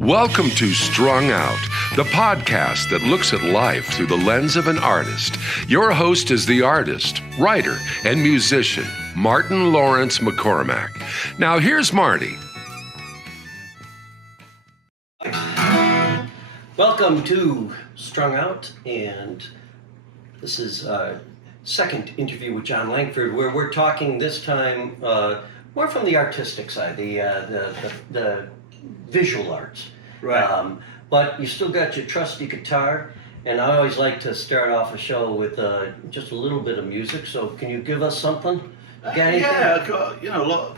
Welcome to Strung Out, the podcast that looks at life through the lens of an artist. Your host is the artist, writer, and musician, Martin Lawrence McCormack. Now here's Marty. Welcome to Strung Out, and this is our second interview with Jon Langford, where we're talking this time more from the artistic side, the visual arts. Right. But you still got your trusty guitar, and I always like to start off a show with just a little bit of music. So can you give us something? Yeah, I got, a lot.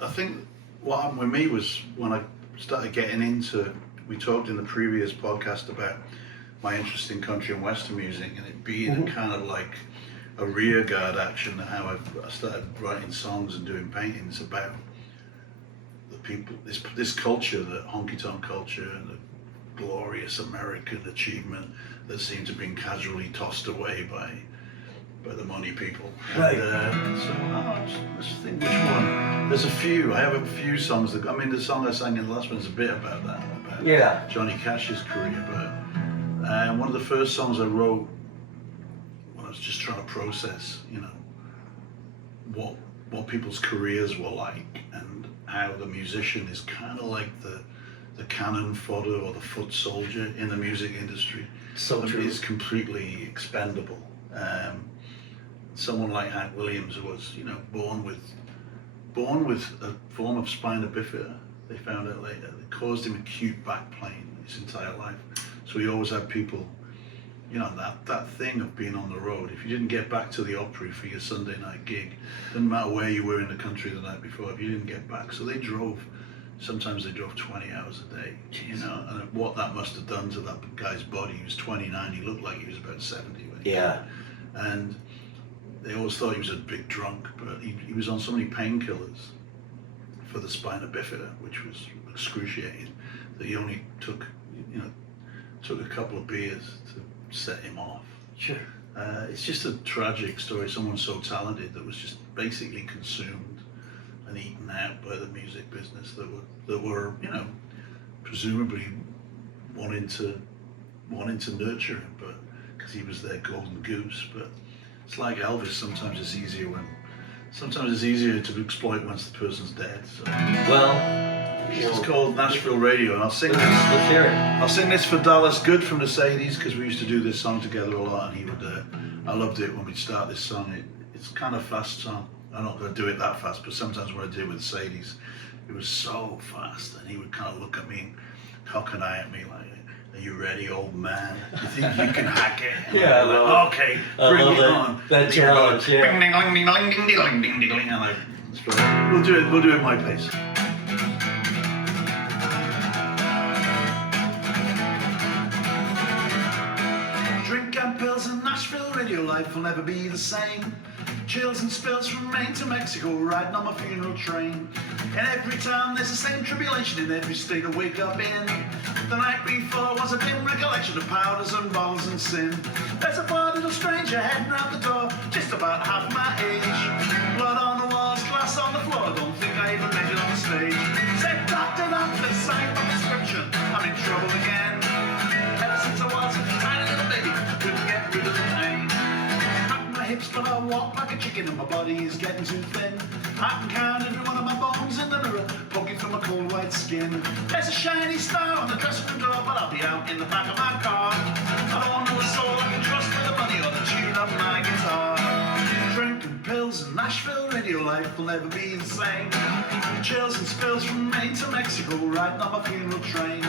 I think what happened with me was when I started getting into. We talked in the previous podcast about my interest in country and western music, and it being kind of like a rearguard action. How I started writing songs and doing paintings about the people, this culture, the honky-tonk culture, and the glorious American achievement that seems to have been casually tossed away by the money people. Right. Let's think which one. There's a few. I have a few songs that. The song I sang in the last one's a bit about that. About Johnny Cash's career, but one of the first songs I wrote when I was just trying to process, what people's careers were like, and how the musician is kind of like the cannon fodder or the foot soldier in the music industry. So true. Is completely expendable. Someone like Hank Williams was, born with a form of spina bifida. They found out later. It caused him acute back pain his entire life. So he always had people, that thing of being on the road. If you didn't get back to the Opry for your Sunday night gig, didn't matter where you were in the country the night before, if you didn't get back. So sometimes they drove 20 hours a day, and what that must have done to that guy's body. He was 29, he looked like he was about 70 when he died. And they always thought he was a big drunk, but he was on so many painkillers for the spina bifida, which was excruciating, that he only took a couple of beers to set him off. Sure. It's just a tragic story. Someone so talented that was just basically consumed and eaten out by the music business that were presumably wanting to nurture him, but because he was their golden goose. But it's like Elvis. Sometimes it's easier to exploit once the person's dead. So. It's called Nashville Radio, and I'll sing this. Let's hear it. I'll sing this for Dallas Good from the Sadies, because we used to do this song together a lot, and he would. I loved it when we'd start this song. It's kind of fast song. I'm not going to do it that fast, but sometimes when I did with the Sadies, it was so fast, and he would kind of look at me and cock an eye at me like, "Are you ready, old man? You think you can hack it?" And Yeah, I'm like, okay, bring it on. That challenge, yeah. Ding, ding, ding, ding, ding, ding, ding, ding, ding, ding, and we'll do it my pace. Drink and pills and Nashville radio life will never be the same. Chills and spills from Maine to Mexico, riding on my funeral train. In every town there's the same tribulation, in every state I wake up in. The night before was a dim recollection of powders and bottles and sin. There's a poor little stranger heading out the door, just about half my age. Blood on the walls, glass on the floor, don't think I even made it on the stage. Said doctor, sign my prescription, I'm in trouble again. Ever since I was a tiny little baby, couldn't get rid of the pain. Hips, but I walk like a chicken and my body is getting too thin. I can count every one of my bones in the mirror, poking through my cold white skin. There's a shiny star on the dressing room door, but I'll be out in the back of my car. I don't know a soul I can trust with the money or the tune of my guitar. Drinking pills and Nashville radio life will never be the same. Chills and spills from Maine to Mexico, riding on my funeral train.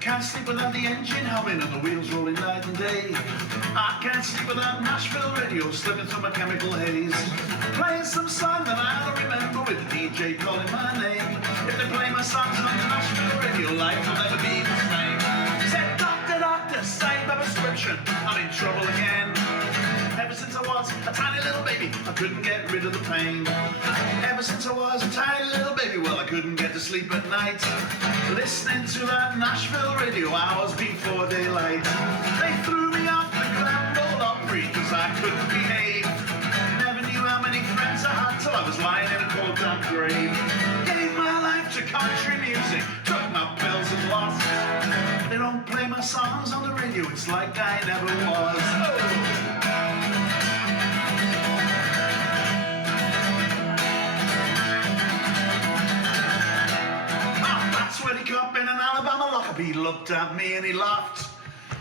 Can't sleep without the engine humming and the wheels rolling night and day. I can't sleep without Nashville radio slipping through my chemical haze. Playing some song that I'll remember with the DJ calling my name. If they play my songs on the Nashville radio, life will never be the same. Said doctor, sign my prescription, I'm in trouble again. Ever since I was a tiny little baby, I couldn't get rid of the pain. Ever since I was a tiny little baby, well, I couldn't get to sleep at night. Listening to that Nashville radio hours before daylight. They threw me off the Grand Ole Opry because I couldn't behave. Never knew how many friends I had till I was lying in a cold damp grave. Gave my life to country music, took my pills you, it's like I never was. Sweaty cop in an Alabama lockup, he looked at me and he laughed.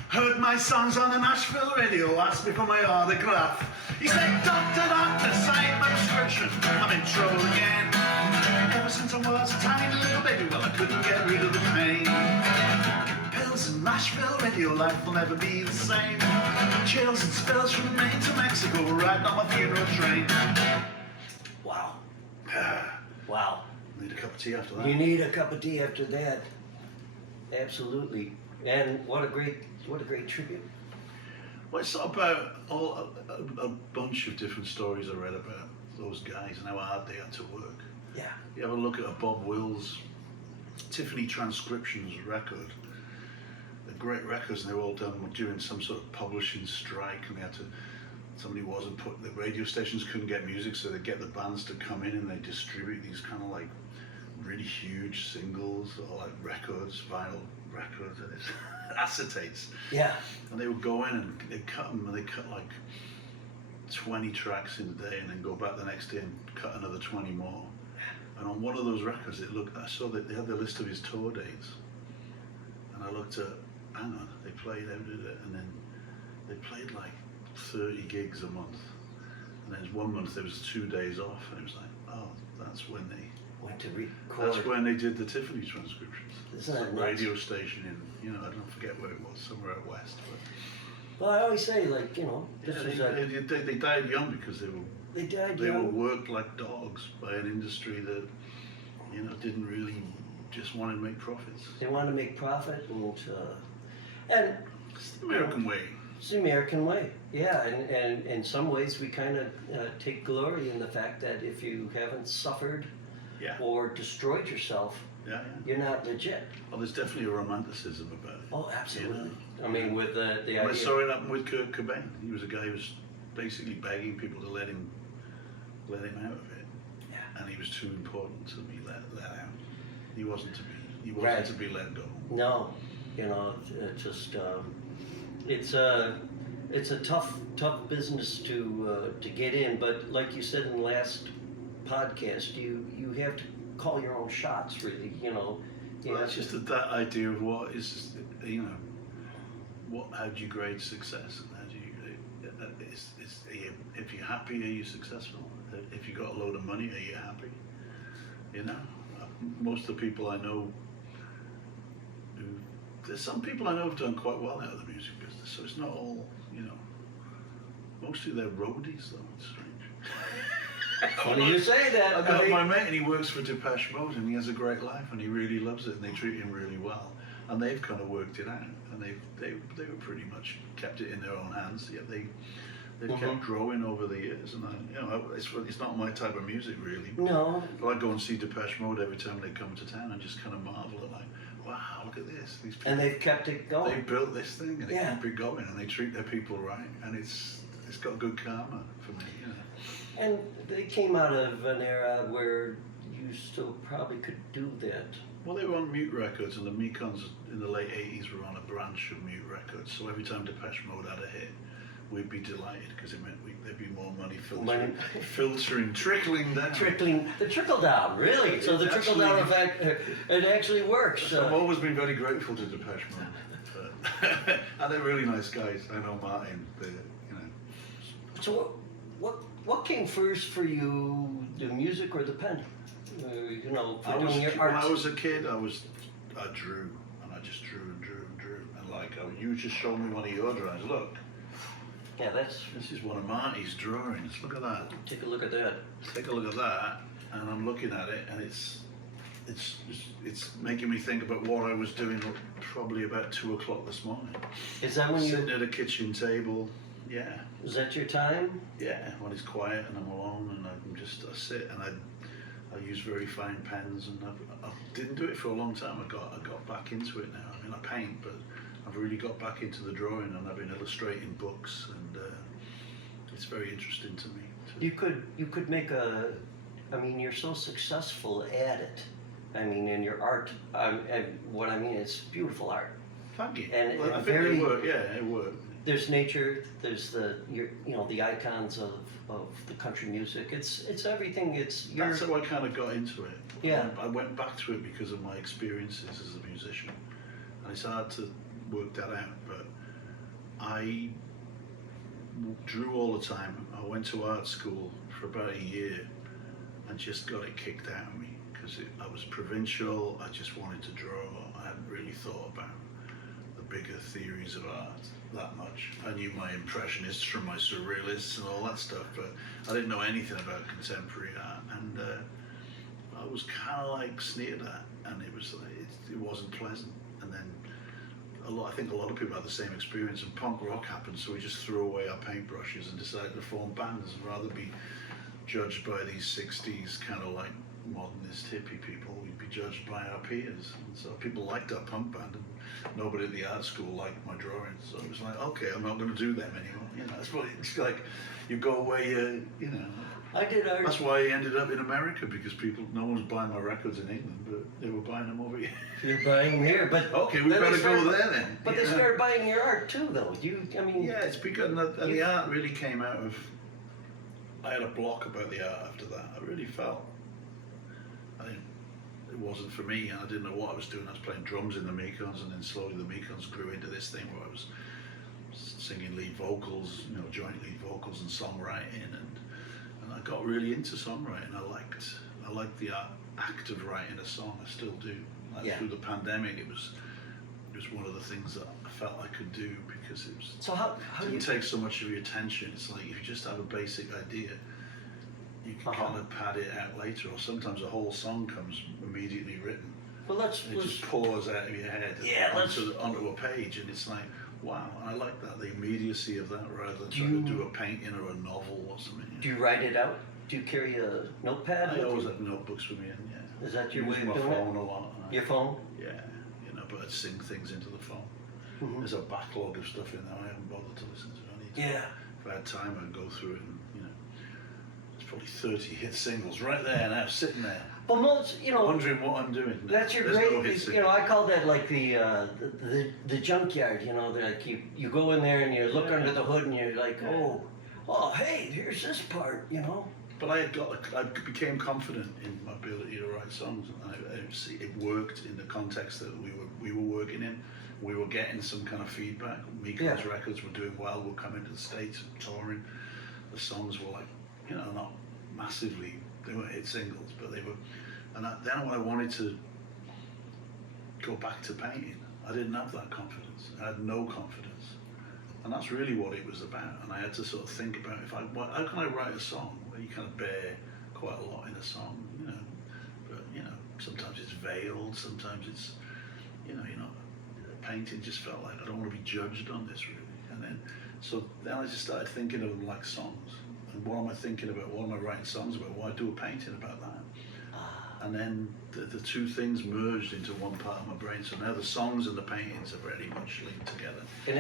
Heard my songs on the Nashville radio, asked me for my autograph. He said, doctor, doctor, sign my prescription, I'm in trouble again. Ever since I was a tiny little baby, well, I couldn't get rid of the pain. Pills in Nashville radio, life will never be the same. Chills and spills from Maine to Mexico, riding on my funeral train. Wow. Wow. Need a cup of tea after that. You need a cup of tea after that. Absolutely. And what a great tribute. Well, it's about a bunch of different stories I read about those guys and how hard they had to work. Yeah. You have a look at a Bob Wills Tiffany Transcriptions record. They're great records, and they were all done during some sort of publishing strike, and they had to. Somebody wasn't put. The radio stations couldn't get music, so they'd get the bands to come in and they distribute these kind of like really huge singles or like records, vinyl records, and it's acetates. Yeah. And they would go in and they'd cut them, and they cut like 20 tracks in a day, and then go back the next day and cut another 20 more. And on one of those records, I saw that they had the list of his tour dates, and I looked at, hang on, they played and then they played like 30 gigs a month, and then one month there was 2 days off, and it was like, oh, that's when they went to record. That's when they did the Tiffany Transcriptions. Isn't that a nuts? radio station in, I don't forget where it was, somewhere out west. But Well, I always say, like, they died young because they were worked like dogs by an industry that didn't really just want to make profits. They wanted to make profit, and It's the American way. It's the American way, yeah. And in some ways, we kind of take glory in the fact that if you haven't suffered or destroyed yourself, you're not legit. Well, there's definitely a romanticism about it. Oh, absolutely. I mean, with the idea. I saw it happen with Kurt Cobain. He was a guy who was basically begging people to let him out of it. Yeah. And he was too important to be let out. He wasn't to be Right. to be let go. No, it's a tough business to get in. But like you said in the last podcast, you have to call your own shots, really. Well, it's just that idea of what is, how do you grade success? And how do you, if you're happy, are you successful? If you got a load of money, are you happy? Most of the people I know, there's some people I know have done quite well out of the music business, so it's not all, mostly they're roadies though, it's strange. Funny you say that. I got my mate and he works for Depeche Mode and he has a great life and he really loves it and they treat him really well. And they've kind of worked it out and they were pretty much kept it in their own hands, yet they've kept growing over the years, and it's not my type of music really. No. But I go and see Depeche Mode every time they come to town and just kind of marvel at like, wow, look at this. These people, And they've kept it going. they built this thing and they Yeah. keep it going and they treat their people right, and it's got good karma for me. And they came out of an era where you still probably could do that. Well, they were on Mute Records, and the Mekons in the late 80s were on a branch of Mute Records, so every time Depeche Mode had a hit, we'd be delighted because it meant there'd be more money trickling down. The trickle down, really. So the trickle down effect, it actually works. I've always been very grateful to Depeche Mode, and they're really nice guys. I know Martin. So what came first for you, the music or the pen? For doing your art. When I was a kid, I drew, and I just drew and drew and drew, and like you just showed me one of your drawings. Look. Yeah, This is one of Marty's drawings. Look at that. Take a look at that. Take a look at that, and I'm looking at it, and it's making me think about what I was doing probably about 2 o'clock this morning. Is that when sitting at a kitchen table? Yeah. Was that your time? Yeah, when it's quiet and I'm alone, and I sit and I use very fine pens, and I didn't do it for a long time. I got back into it now. I mean, I paint, but I've really got back into the drawing, and I've been illustrating books, and it's very interesting to me. You could make you're so successful at it. I mean, in your art, what I mean is beautiful art. Thank you. And Well, I think very- it worked. Yeah, it worked. There's nature. There's the icons of the country music. It's everything. That's how I kind of got into it. Yeah. I went back to it because of my experiences as a musician, and it's hard to work that out. But I drew all the time. I went to art school for about a year, and just got it kicked out of me because I was provincial. I just wanted to draw. I hadn't really thought about the bigger theories of art that much. I knew my impressionists from my surrealists and all that stuff, but I didn't know anything about contemporary art, and I was kind of like sneered at, and it was like, it wasn't pleasant. And then I think a lot of people had the same experience, and punk rock happened, so we just threw away our paintbrushes and decided to form bands and rather be judged by these 60s kind of like modernist hippie people. We'd be judged by our peers, and so people liked our punk band, and nobody at the art school liked my drawings. So it was like, okay, I'm not going to do them anymore. You know, it's like you go away. You know, I did art. that's why I ended up in America, because no one was buying my records in England, but they were buying them over here. You're buying them here, but Okay, we then better they go started- there then. But they started buying your art too, though. Yeah, it's because the art really came out of. I had a block about the art after that. I really felt it wasn't for me, and I didn't know what I was doing. I was playing drums in the Mekons, and then slowly the Mekons grew into this thing where I was singing lead vocals, joint lead vocals and songwriting, and I got really into songwriting. I liked the act of writing a song. I still do. Through the pandemic, it was one of the things that I felt I could do, because it was. So how didn't take so much of your attention. It's like if you just have a basic idea, you can kind of pad it out later, or sometimes a whole song comes immediately written. Well, It just pours out of your head onto a page, and it's like, wow, I like that, the immediacy of that, rather than trying to do a painting or a novel or something. Do you write it out? Do you carry a notepad? I always have notebooks with me, and yeah. Is that your Use way of my doing it? phone a lot. Your phone? Yeah, but I'd sing things into the phone. Mm-hmm. There's a backlog of stuff in there I haven't bothered to listen to. I need to. Yeah. If I had time, I'd go through it, and there's probably 30 hit singles right there now, sitting there, But most, wondering what I'm doing. that's your There's great. no hit single. I call that like the junkyard. They're like you go in there and you look under the hood and you're like, oh, hey, here's this part. But I became confident in my ability to write songs, and it worked in the context that we were working in. We were getting some kind of feedback. Mekon's records were doing well. We're coming to the States, touring. The songs were like, not massively. They weren't hit singles, but they were. And then when I wanted to go back to painting, I didn't have that confidence. I had no confidence. And that's really what it was about. And I had to sort of think about how can I write a song where you kind of bear quite a lot in a song, But sometimes it's veiled, sometimes it's, painting just felt like I don't want to be judged on this really. And then I just started thinking of them like songs. And what am I thinking about? What am I writing songs about? Why do a painting about that? And then the two things merged into one part of my brain. So now the songs and the paintings are very much linked together. And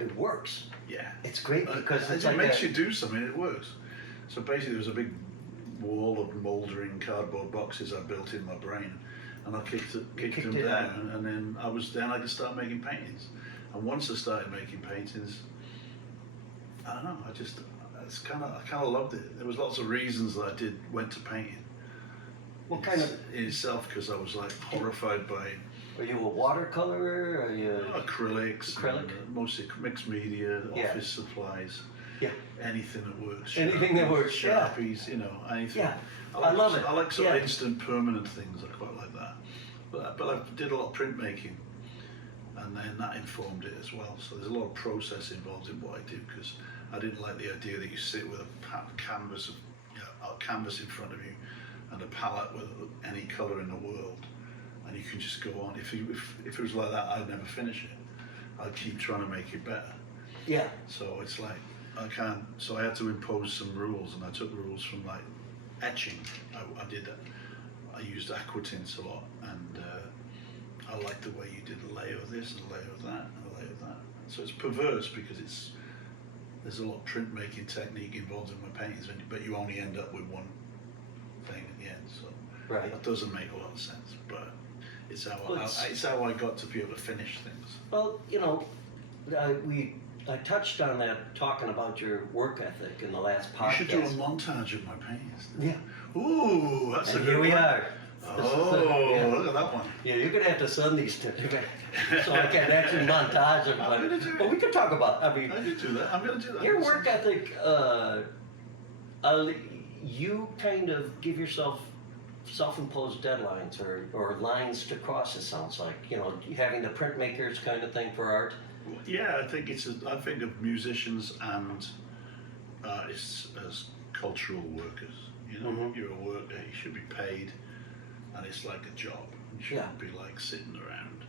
it works. Yeah. It's great because it's it like makes you do something. It works. So basically, there was a big wall of mouldering cardboard boxes I built in my brain, and I kicked them down, and then I could start making paintings. And once I started making paintings, I don't know. I kind of loved it. There was lots of reasons that I went to painting. What kind of? In itself, because I was like horrified by. Are you a watercolor? Are you acrylics? Acrylic? Mostly mixed media, office supplies. Yeah. Anything that works. Anything that works. Sharpies, anything. Yeah. I love it. I like sort of instant, permanent things. I quite like that. But I did a lot of printmaking, and then that informed it as well. So there's a lot of process involved in what I do, because I didn't like the idea that you sit with a canvas in front of you and a palette with any colour in the world, and you can just go on. If it was like that, I'd never finish it. I'd keep trying to make it better. Yeah. So it's like I can't. So I had to impose some rules, and I took rules from like etching. I did that. I used aquatints a lot, and I liked the way you did a layer of this and a layer of that and a layer of that. So it's perverse because there's a lot of printmaking technique involved in my paintings, but you only end up with one thing at the end. So Right. that doesn't make a lot of sense, but It's how Well, it's how I got to be able to finish things. Well, I touched on that talking about your work ethic in the last You podcast. should do a montage of my paintings. Yeah. Ooh, that's And a good here we one. are. Oh, Yeah. look at that one. Yeah, you're gonna have to send these to me, so I can actually montage them. I'm gonna do it. But we can talk about. I I mean, did do that. I'm going to do that. your work ethic. You kind of give yourself self-imposed deadlines or lines to cross. It sounds like having the printmakers kind of thing for art. Yeah, I think I think of musicians and artists as cultural workers. Mhm. You're a worker. You should be paid, and it's like a job. You shouldn't be like sitting around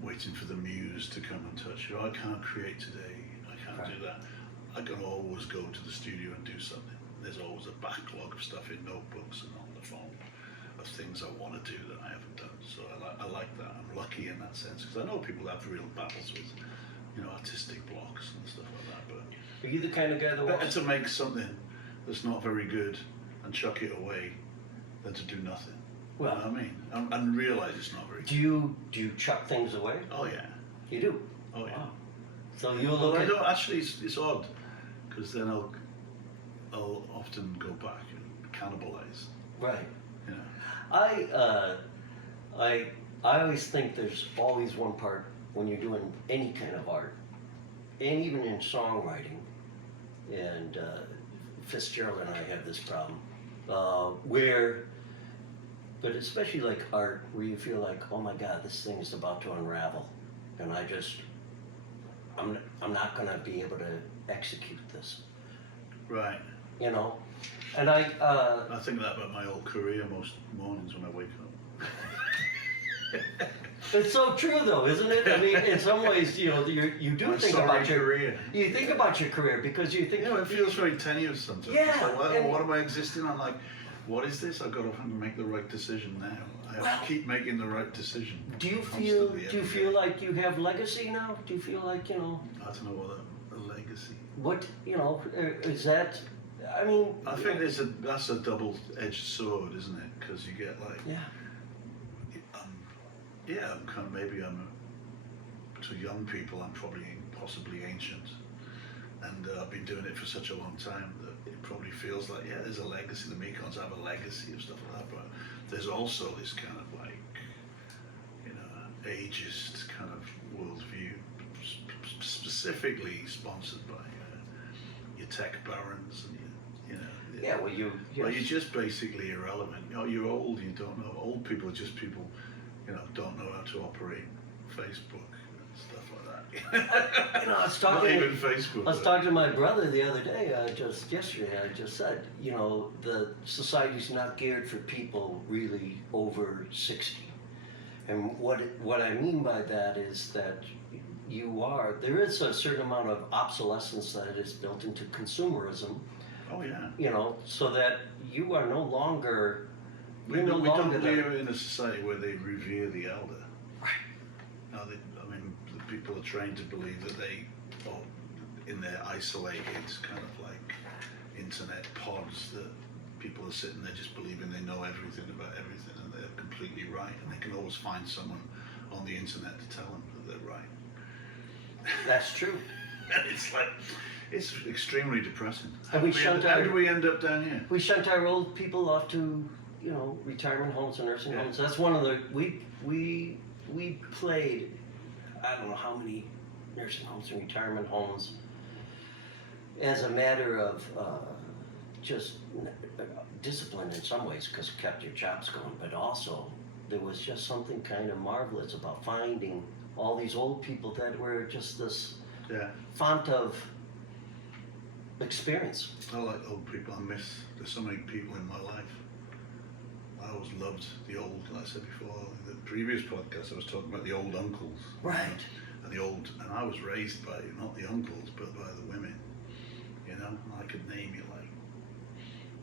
waiting for the muse to come and touch you. I can't create today. I can't do that. I can always go to the studio and do something. There's always a backlog of stuff in notebooks and on the phone of things I want to do that I haven't done. So I like that. I'm lucky in that sense because I know people have real battles with, artistic blocks and stuff like that. But Are you the kind of guy that better wants to make something that's not very good and chuck it away than to do nothing. Well, you know what I mean? And realize it's not very good. do you chuck things away? Oh yeah. You do. Oh yeah. Wow. So you'll Well, look I at. don't actually. It's odd because then I'll often go back and cannibalize. Right. You know. I always think there's always one part when you're doing any kind of art, and even in songwriting, and Fitzgerald and I have this problem, but especially like art, where you feel like, oh my God, this thing is about to unravel, and I'm not going to be able to execute this, Right. and I think that about my whole career most mornings when I wake up. It's so true, though, isn't it? I mean, in some ways, you do My think sorry about your career. You think about your career because you think. It feels very tenuous sometimes. Yeah, It's like, and- what am I existing on? Like, what is this? I've got to make the right decision now. I have Well, to keep making the right decision. Do you constantly, feel every feel day. like you have legacy now? Do you feel like I don't know what a legacy. what is that? I mean, I think that's a double-edged sword, isn't it? Because you get like, yeah, I'm kind of, maybe to young people, I'm probably possibly ancient. And I've been doing it for such a long time that it probably feels like, yeah, there's a legacy. The Mekons have a legacy of stuff like that. But there's also this kind of like, ageist kind of worldview, specifically sponsored by your tech barons and yeah. Well, well, you're just basically irrelevant. You're old. You don't know. Old people are just people, don't know how to operate Facebook and stuff like that. I was Not talking. even Facebook. I was talking to my brother the other day. Just yesterday, I just said, the society's not geared for people really over 60. And what I mean by that is that there is a certain amount of obsolescence that is built into consumerism. Oh yeah. So that you are no longer. We You're no don't longer live in a society where they revere the elder. Right. Now, the people are trained to believe that in their isolated kind of like internet pods, that people are sitting there just believing they know everything about everything and they're completely right, and they can always find someone on the internet to tell them that they're right. That's true. And it's extremely depressing. And we shunt How our- do we end up down here? We shunt our old people off to, retirement homes and nursing Yeah. homes. That's one of the we played, I don't know how many nursing homes and retirement homes as a matter of just discipline in some ways because it kept your chops going, but also there was just something kind of marvelous about finding all these old people that were just this Yeah. font of experience. I like old people. There's so many people in my life. I always loved the old, like I said before, in the previous podcast I was talking about the old uncles. Right. And I was raised by, not the uncles, but by the women. I could name you like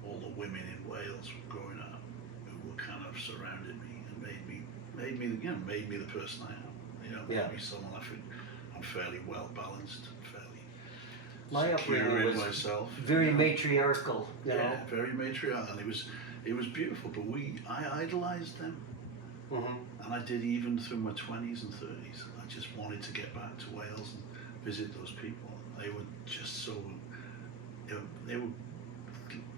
all the women in Wales growing up who were kind of surrounded me and made me the person I am. Yeah. Made me someone I'm fairly well balanced, fairly My secure upbringing in was myself. very matriarchal, Yeah, very matriarchal, and it was beautiful. But I idolized them. And I did even through my 20s and 30s. I just wanted to get back to Wales and visit those people. They were just so, they were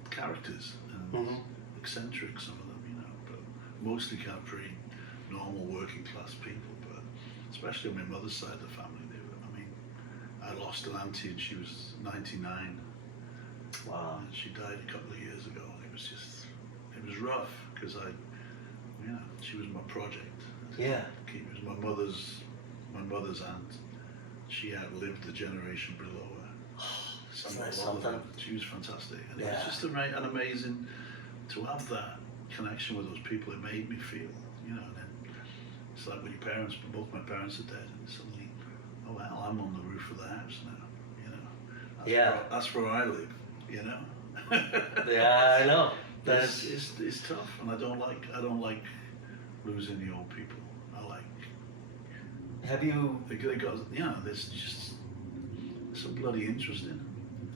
characters and eccentric, some of them, you know, but mostly kind of pretty normal working class people. But especially on my mother's side of the family, they were, I mean, I lost an auntie and she was 99. Wow. And she died a couple of years ago. It was rough because she was my project. Yeah. It was my mother's aunt. She outlived the generation below her. Isn't that something? She was fantastic, and it Yeah. was just an amazing to have that connection with those people. It made me feel, you know. And then it's like when your parents, both my parents are dead, and suddenly, oh well, I'm on the roof of the house now, you know. That's where I live, you know. Yeah, I know. It's tough, and I don't like losing the old people. I like. Have you They got, there's just so bloody interesting.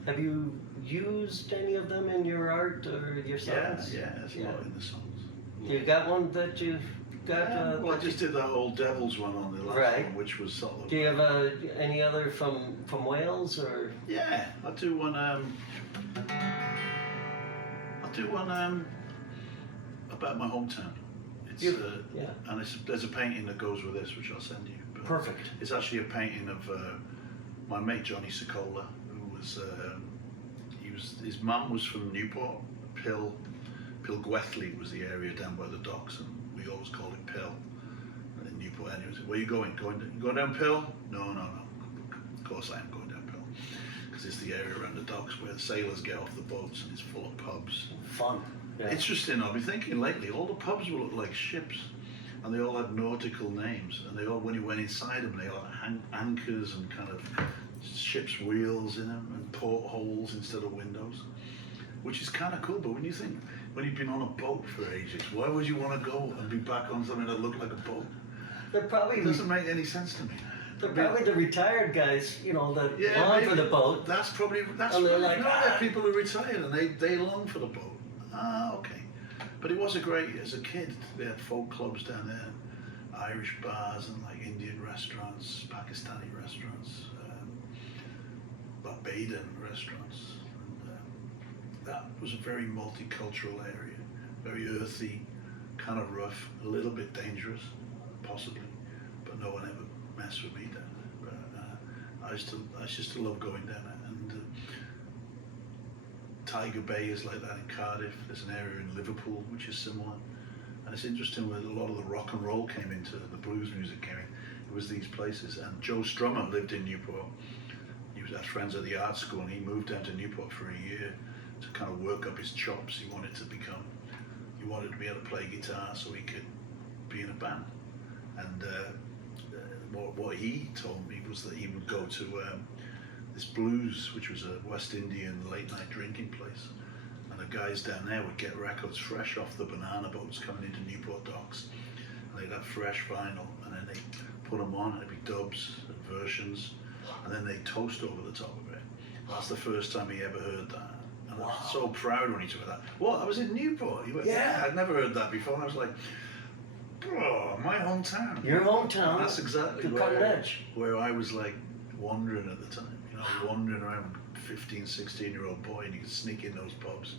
have you used any of them in your art or your songs? Yeah, there's a lot in the songs. You got one that you've got? Well, I just did that old Devils one on the last one, which was sort of. Do you have any other from Wales or? Yeah, I'll do one. About my hometown. It's and there's a painting that goes with this, which I'll send you. But Perfect. It's actually a painting of my mate Johnny Sokola, who was his mum was from Newport. Pilgwethley was the area down by the docks, and we always called it Pill. And in Newport, anyway, where are you going? Going down Pill? No. Of course I am going down Pill, because it's the area around the docks where the sailors get off the boats, and it's full of pubs. Fun. Yeah. Interesting. I've been thinking lately, all the pubs will look like ships, and they all had nautical names, and they all, when you went inside them, they all had anchors and kind of ship's wheels in them and portholes instead of windows, which is kind of cool. But when you've been on a boat for ages, why would you want to go and be back on something that looked like a boat? They're probably It doesn't make any sense to me. They're probably the retired guys, you know, that long maybe. for the boat. That's probably And they're like, there are people who retired and they long for the boat. Okay. But it was as a kid, they had folk clubs down there, Irish bars and like Indian restaurants, Pakistani restaurants, Barbadian restaurants. And, that was a very multicultural area, very earthy, kind of rough, a little bit dangerous, possibly, but no one ever messed with me down there. But I used to love going down there. And Tiger Bay is like that in Cardiff. There's an area in Liverpool which is similar. And it's interesting where a lot of the rock and roll came into, the blues music came in. It was these places. And Joe Strummer lived in Newport. He had friends at the art school, and he moved down to Newport for a year to kind of work up his chops. He wanted to be able to play guitar so he could be in a band. And what he told me was that he would go to this Blues, which was a West Indian late night drinking place, and the guys down there would get records fresh off the banana boats coming into Newport docks, and they'd have fresh vinyl, and then they'd put them on, and it'd be dubs and versions, and then they'd toast over the top of it. That's the first time he ever heard that, and I was so proud when he told me that. What, I was in Newport? He went, yeah, I'd never heard that before. And I was like, oh, my hometown. Your hometown. That's exactly the cutting edge. Where I was like wandering at the time. You know, wandering around, 15, 16-year-old boy, and you could sneak in those pubs.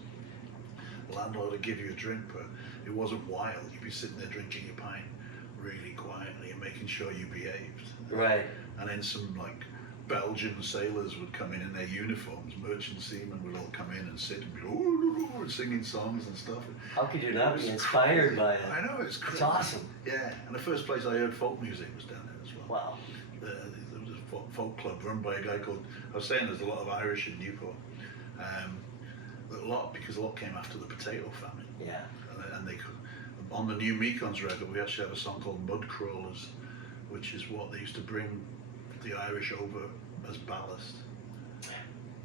The landlord would give you a drink, but it wasn't wild. You'd be sitting there drinking your pint really quietly and making sure you behaved. Right. And then some like Belgian sailors would come in their uniforms, merchant seamen would all come in and sit and be and singing songs and stuff. How could you not be inspired by it? I know, it's crazy. It's awesome. Yeah, and the first place I heard folk music was down there as well. Wow. There was a folk club run by a guy called, I was saying there's a lot of Irish in Newport. Because a lot came after the potato famine. Yeah. And they could, on the new Mekons record, we actually have a song called Mud Crawlers, which is what they used to bring the Irish over as ballast.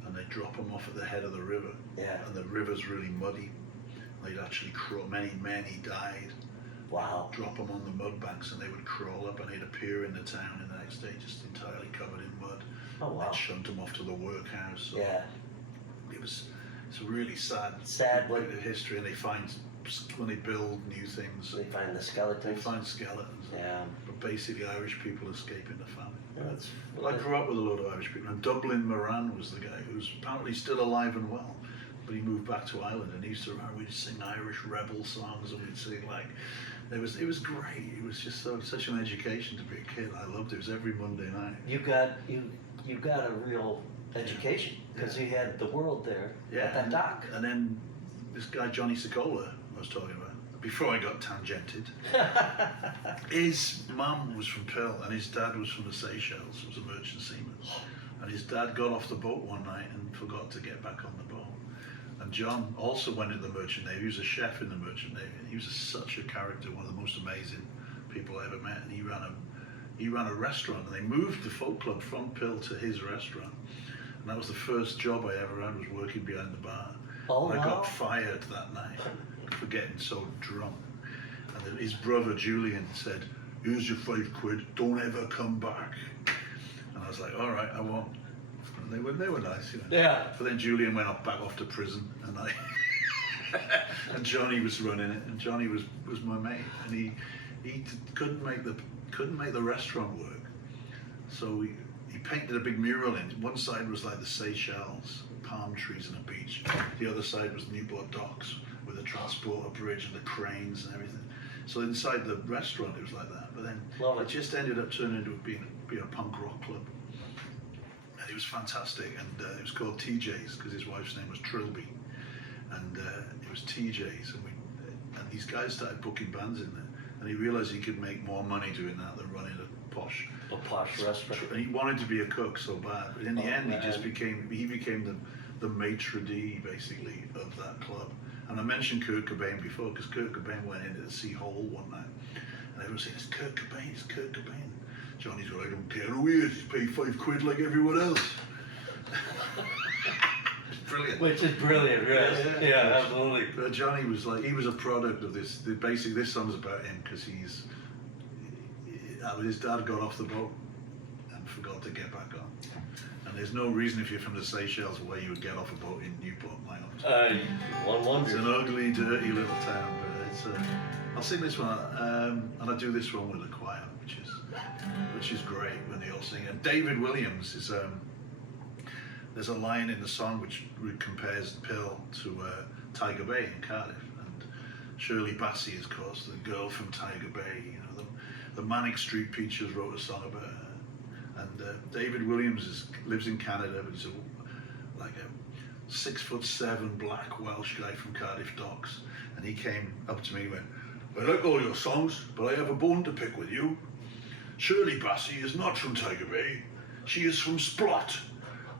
And they drop them off at the head of the river. Yeah. And the river's really muddy. They'd actually crawl, many died. Wow. Drop them on the mud banks and they would crawl up, and they'd appear in the town in the next day just entirely covered in mud. Oh wow. They'd shunt them off to the workhouse. So yeah. it's a really sad bit of history, and they find build new things, They find the they skeletons. find skeletons. Yeah. But basically, Irish people escaping the famine. That's, Well, I grew up with a lot of Irish people, and Dublin Moran was the guy who's apparently still alive and well, but he moved back to Ireland, and he used to we'd sing Irish rebel songs, and we'd sing like, it was great. It was just such an education to be a kid. I loved it. It was every Monday night. you got a real education because you had the world there at that dock. And then this guy Johnny Sokola I was talking about, before I got tangented, his mum was from Pearl and his dad was from the Seychelles, was a merchant seaman. And his dad got off the boat one night and forgot to get back on the boat. And John also went in the Merchant Navy. He was a chef in the Merchant Navy. He was such a character, one of the most amazing people I ever met. And he ran a restaurant, and they moved the folk club from Pill to his restaurant. And that was the first job I ever had, was working behind the bar. Oh, and I wow. got fired that night for getting so drunk. And then his brother Julian said, "Here's your £5, don't ever come back." And I was like, "All right, I won't." And they were nice, you know. Yeah. But then Julian went back off to prison, and and Johnny was running it, and Johnny was my mate, and he couldn't make the restaurant work, so he painted a big mural in. One side was like the Seychelles, palm trees and a beach. The other side was Newport Docks with a transporter bridge and the cranes and everything. So inside the restaurant it was like that, but then Love it it. just ended up turning into being a punk rock club. And it was fantastic, and it was called TJ's because his wife's name was Trilby, and it was TJ's, and these guys started booking bands in there, and he realised he could make more money doing that than running a posh restaurant. And he wanted to be a cook so bad, but in the end man. he became the maitre d' basically of that club. And I mentioned Kurt Cobain before because Kurt Cobain went into the Sea Hole one night, and everyone said, "It's Kurt Cobain, it's Kurt Cobain." Johnny's like, "I don't care who he is, he's paid £5 like everyone else." It's brilliant. Which is brilliant, right? Yeah, absolutely. But Johnny was like, he was a product of this. Basically, this song's about him because his dad got off the boat and forgot to get back on. And there's no reason, if you're from the Seychelles, why you would get off a boat in Newport, Minot. One wonders. It's an ugly, dirty little town, but it's. I'll sing this one, and I do this one with a choir, which is great when they all sing. And David Williams is. There's a line in the song which compares Pill to Tiger Bay in Cardiff, and Shirley Bassey, of course, the girl from Tiger Bay. You know, the Manic Street Preachers wrote a song about her. And David Williams lives in Canada, but he's like a 6'7" black Welsh guy from Cardiff Docks. And he came up to me and went, "I like all your songs, but I have a bone to pick with you. Shirley Bassey is not from Tiger Bay. She is from Splot.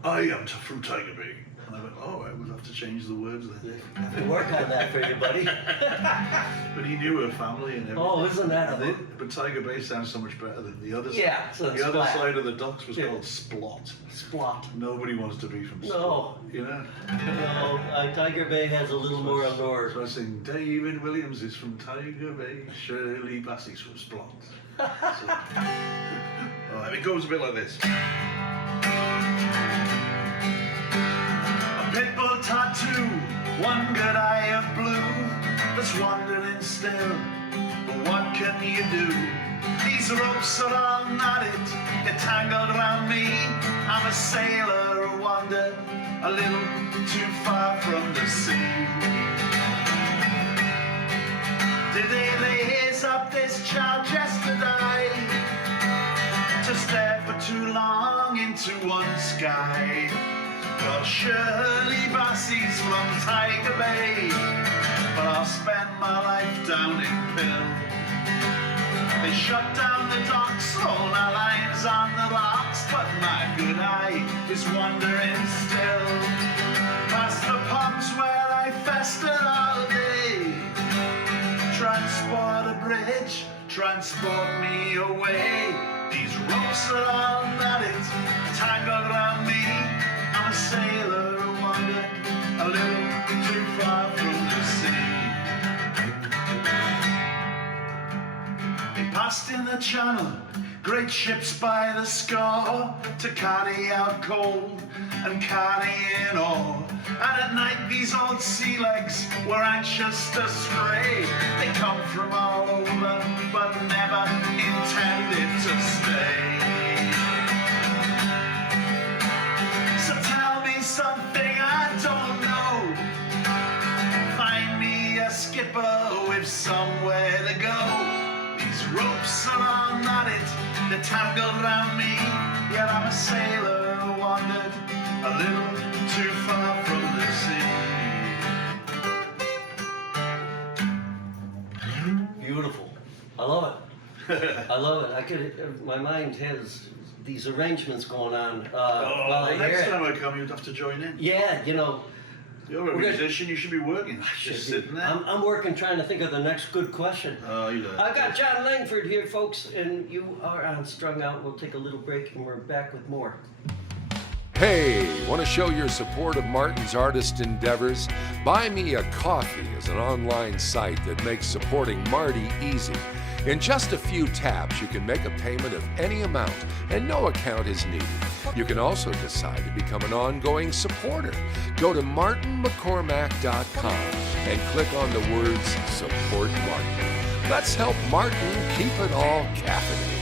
I am from Tiger Bay." And I went, "Oh, right, we'll have to change the words then." We'll work on that for you, buddy. But he knew her family and everything. Oh, isn't that a... But Tiger Bay sounds so much better than the other Yeah, side. so The other Splat. side of the docks was Yeah. called Splot. Splot. Nobody wants to be from No. Splot. You know? No, Tiger Bay has a little more allure. So I sing, David Williams is from Tiger Bay, Shirley Bassey's from Splot. So, it goes a bit like this. A pitbull tattoo, one good eye of blue, that's wandering still, but what can you do? These ropes are all knotted, they're tangled around me. I'm a sailor who wandered a little too far from the sea. Did they raise up this child just to die, to stare for too long into one sky? Well, Shirley Bassey's from Tiger Bay, but I'll spend my life down in Pill. They shut down the docks, all our lines on the rocks, but my good eye is wandering still. Past the pubs where I festered all day, transport a bridge, transport me away. These ropes are all knotted, tangled around me. I'm a sailor who wandered a little too far from the sea. They passed in the channel, Great ships by the score to carry out coal and carry in ore. And at night these old sea legs were anxious to stray. They come from all over but never intended to stay. So tell me something I don't know. Find me a skipper with somewhere to go. These ropes are all knotted, they're tangled round me. Yet I'm a sailor who wandered a little too far from the sea. Beautiful. I love it. I love it. I could. My mind has these arrangements going on while I hear Next it. time I come, you'd have to join in. Yeah, you know. You're a musician, you should be working. Should Just be. sitting there. I'm working trying to think of the next good question. Oh, you don't. I got Jon Langford here, folks, and you are on Strung Out. We'll take a little break, and we're back with more. Hey, want to show your support of Martin's artist endeavors? Buy Me a Coffee is an online site that makes supporting Marty easy. In just a few taps, you can make a payment of any amount, and no account is needed. You can also decide to become an ongoing supporter. Go to martinmccormack.com and click on the words Support Martin. Let's help Martin keep it all caffeinated.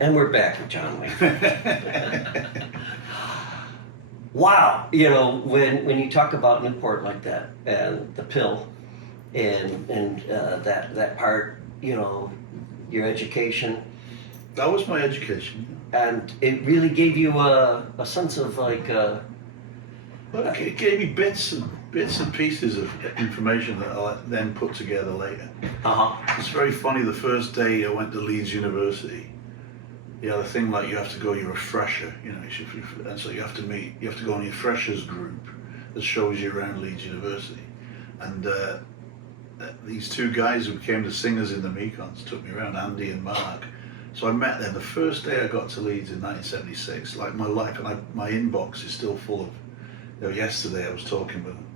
And we're back with Jon Langford. Wow, you know, when you talk about Newport like that, and the pill, and that part, you know, your education, That was my education. and it really gave you a sense of like, Well, it gave me bits and pieces of information that I then put together later. It's very funny. The first day I went to Leeds University, yeah, the thing like you have to go, you're a fresher, you know, and so you have to go on your freshers group that shows you around Leeds University. And these two guys who became the singers in the Mekons took me around, Andy and Mark. So I met them the first day I got to Leeds in 1976. Like my life, and my inbox is still full of, you know, yesterday I was talking with them.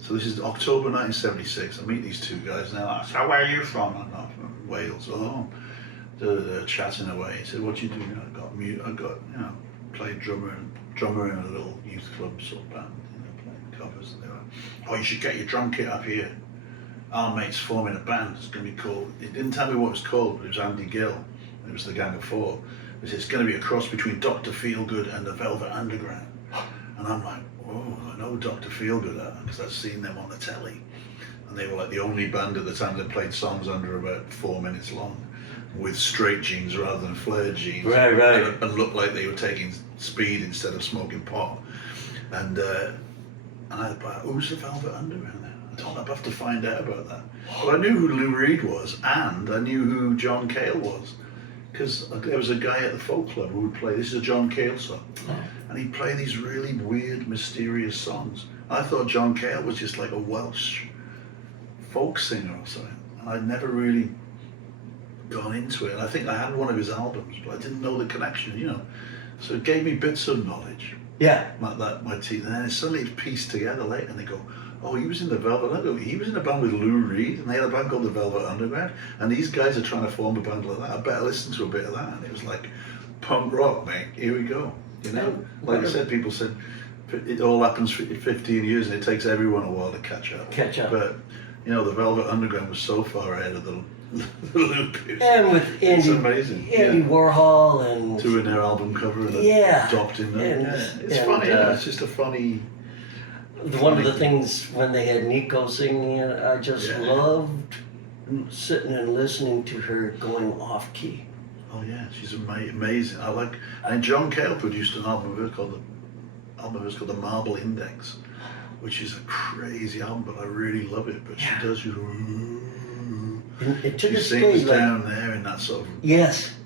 So this is October 1976. I meet these two guys now. I said, where are you from? I'm not from Wales. Oh, they're chatting away. He said, what do you do? I got, you know, played drummer in a little youth club sort of band, you know, playing covers. And they were, oh, you should get your drum kit up here. Our mate's forming a band. It's going to be called, it didn't tell me what it was called, but it was Andy Gill. It was the Gang of Four. He said, it's going to be a cross between Dr. Feelgood and the Velvet Underground. And I'm like, oh, I know Dr. Feelgood, because I've seen them on the telly. And they were like the only band at the time that played songs under about 4 minutes long, with straight jeans rather than flared jeans. Right. And looked like they were taking speed instead of smoking pot. And I thought, who's the Velvet Underground now? I don't know, I'd have to find out about that. But I knew who Lou Reed was, and I knew who John Cale was. Because there was a guy at the folk club who would play, this is a John Cale song, and he'd play these really weird, mysterious songs. I thought John Cale was just like a Welsh folk singer or something, and I'd never really gone into it. And I think I had one of his albums, but I didn't know the connection, you know. So it gave me bits of knowledge. yeah. Like that, my teeth, and then suddenly it's pieced together later, and they go, oh, he was in the Velvet Underground. He was in a band with Lou Reed, and they had a band called the Velvet Underground, and these guys are trying to form a band like that. I better listen to a bit of that. And it was like, punk rock, mate, here we go. You know, like I said, people said, it all happens for 15 years, and it takes everyone a while to catch up. But, you know, the Velvet Underground was so far ahead of the loop. And with It's Andy, amazing. Andy Warhol and Doing their album cover and adopting them. It's funny, you know, it's just a funny... One of the things when they had Nico singing it, I just loved sitting and listening to her going off key. Oh yeah, she's amazing. And John Cale produced an album of hers called The Marble Index, which is a crazy album, but I really love it. But she does, she sings down there in that sort of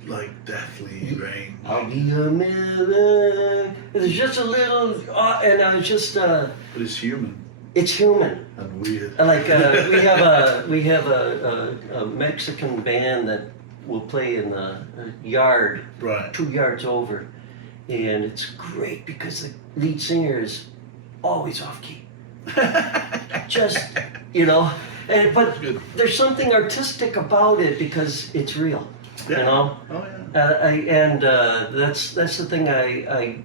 like deathly rain. I'll be a million. There's just a little, and I was just. But it's human. It's human. And weird. Like we have a Mexican band that will play in the yard, 2 yards over, and it's great because the lead singer is always off key. Just, you know, But Good. there's something artistic about it because it's real. Yeah. You know. Oh yeah. That's the thing I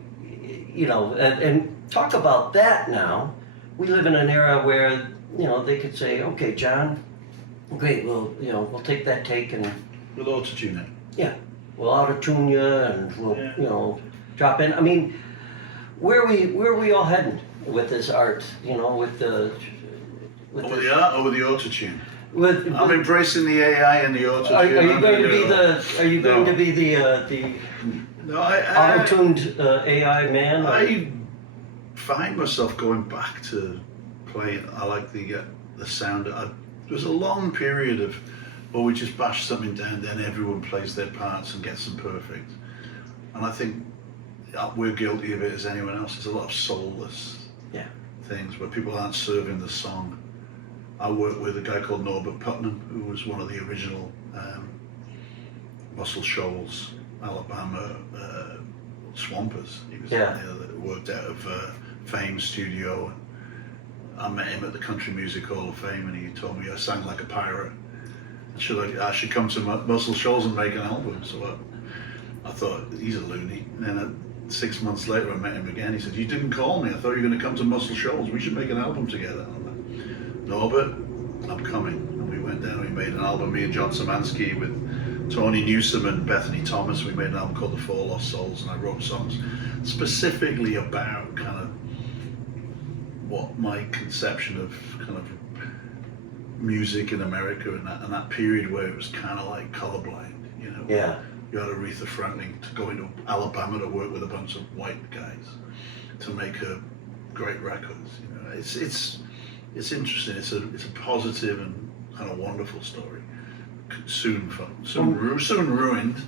you know, and talk about that now. We live in an era where, you know, they could say, okay, John, great, we'll take that take and We'll auto-tune it. yeah, we'll auto-tune you and we'll, Yeah. you know, drop in. I mean, where are we all heading with this art, you know, with the With the art or with the auto-tune? with I'm embracing the AI and the auto-tune. are you I'm going to gonna be do it all. are you going No. to be the No, auto-tuned AI man? I find myself going back to playing. I like the sound. There's a long period of, we just bash something down, then everyone plays their parts and gets them perfect. And I think we're guilty of it as anyone else. There's a lot of soulless Yeah. things where people aren't serving the song. I work with a guy called Norbert Putnam, who was one of the original Muscle Shoals, Alabama swampers. He was Yeah. that worked out of Fame Studio. I met him at the Country Music Hall of Fame, and he told me I sang like a pirate. I should come to Muscle Shoals and make an album. So I thought, he's a loony. And then 6 months later, I met him again. He said, "You didn't call me. I thought you were going to come to Muscle Shoals. We should make an album together." I'm like, "Norbert, I'm coming." And we went down and we made an album, me and John Szymanski with Tony Newsom and Bethany Thomas. We made an album called The Four Lost Souls, and I wrote songs specifically about kind of what my conception of kind of music in America and that period where it was kind of like colorblind, you know. Yeah. You had Aretha Franklin to go into Alabama to work with a bunch of white guys to make her great records. You know, it's interesting. It's a positive and kind of wonderful story. Soon ruined,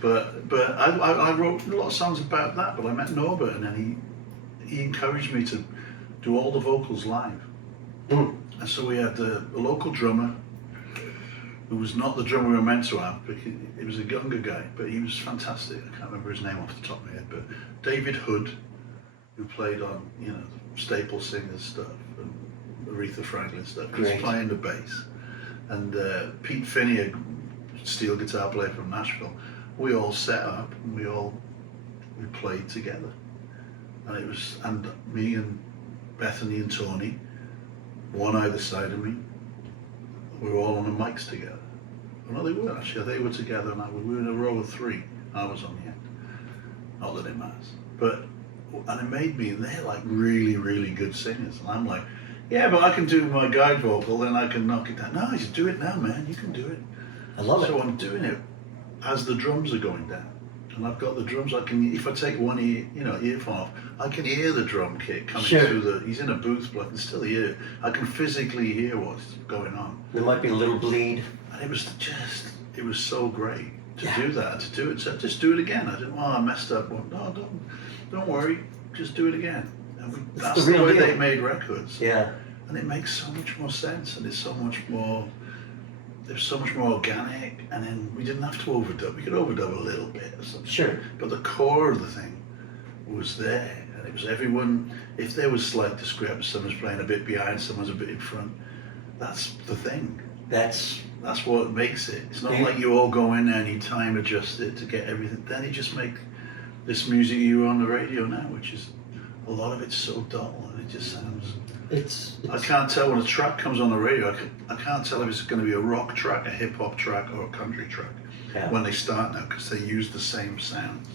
but I wrote a lot of songs about that. But I met Norbert, and then he encouraged me to do all the vocals live. Mm. And so we had a local drummer who was not the drummer we were meant to have. But he was a younger guy, but he was fantastic. I can't remember his name off the top of my head, but David Hood, who played on, you know, Staple Singers stuff and Aretha Franklin stuff. He was Great. playing the bass. And Pete Finney, a steel guitar player from Nashville, we all set up and we played together. And me and Bethany and Tony, one either side of me, we were all on the mics together. Well, no, they weren't actually. They were together, and we were in a row of three. I was on the end. Not that it matters, and it made me. They're like really, really good singers, and I'm like, yeah, but I can do my guide vocal, then I can knock it down. No, he said, do it now, man. You can do it. I love it. So I'm doing it as the drums are going down. And I've got the drums, if I take one earphone off, I can hear the drum kit coming through he's in a booth, but I can still hear it. I can physically hear what's going on. There might be a little bleed. And it was so great to do that, to do it. So just do it again. I didn't, I messed up. Well, no, don't worry, just do it again. And that's the way they made records. Yeah. And it makes so much more sense, and it's so much more, there's so much more organic, and then we didn't have to overdub. We could overdub a little bit or something. Sure. But the core of the thing was there, and it was everyone, if there was slight discrepancy, someone's playing a bit behind, someone's a bit in front, that's the thing. That's what makes it. It's not like you all go in there and you time adjust it to get everything. Then you just make this music you on the radio now, which is, a lot of it's so dull, and it just sounds... I can't tell when a track comes on the radio. I can't tell if it's going to be a rock track, a hip hop track, or a country track when they start now, because they use the same sounds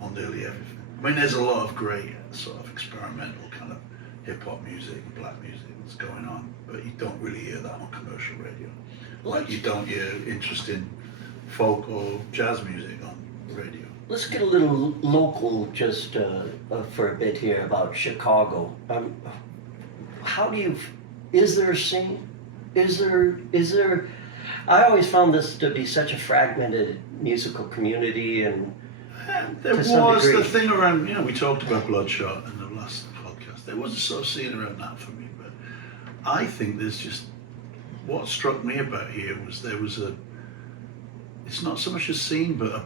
on nearly everything. I mean, there's a lot of great sort of experimental kind of hip hop music and black music that's going on, but you don't really hear that on commercial radio. Like you don't hear interesting folk or jazz music on the radio. Let's get a little local just for a bit here about Chicago. Is there a scene? Is there, I always found this to be such a fragmented musical community, and there was degree. the thing around, we talked about Bloodshot in the last podcast. There was a sort of scene around that for me, but I think there's just, what struck me about here was it's not so much a scene, but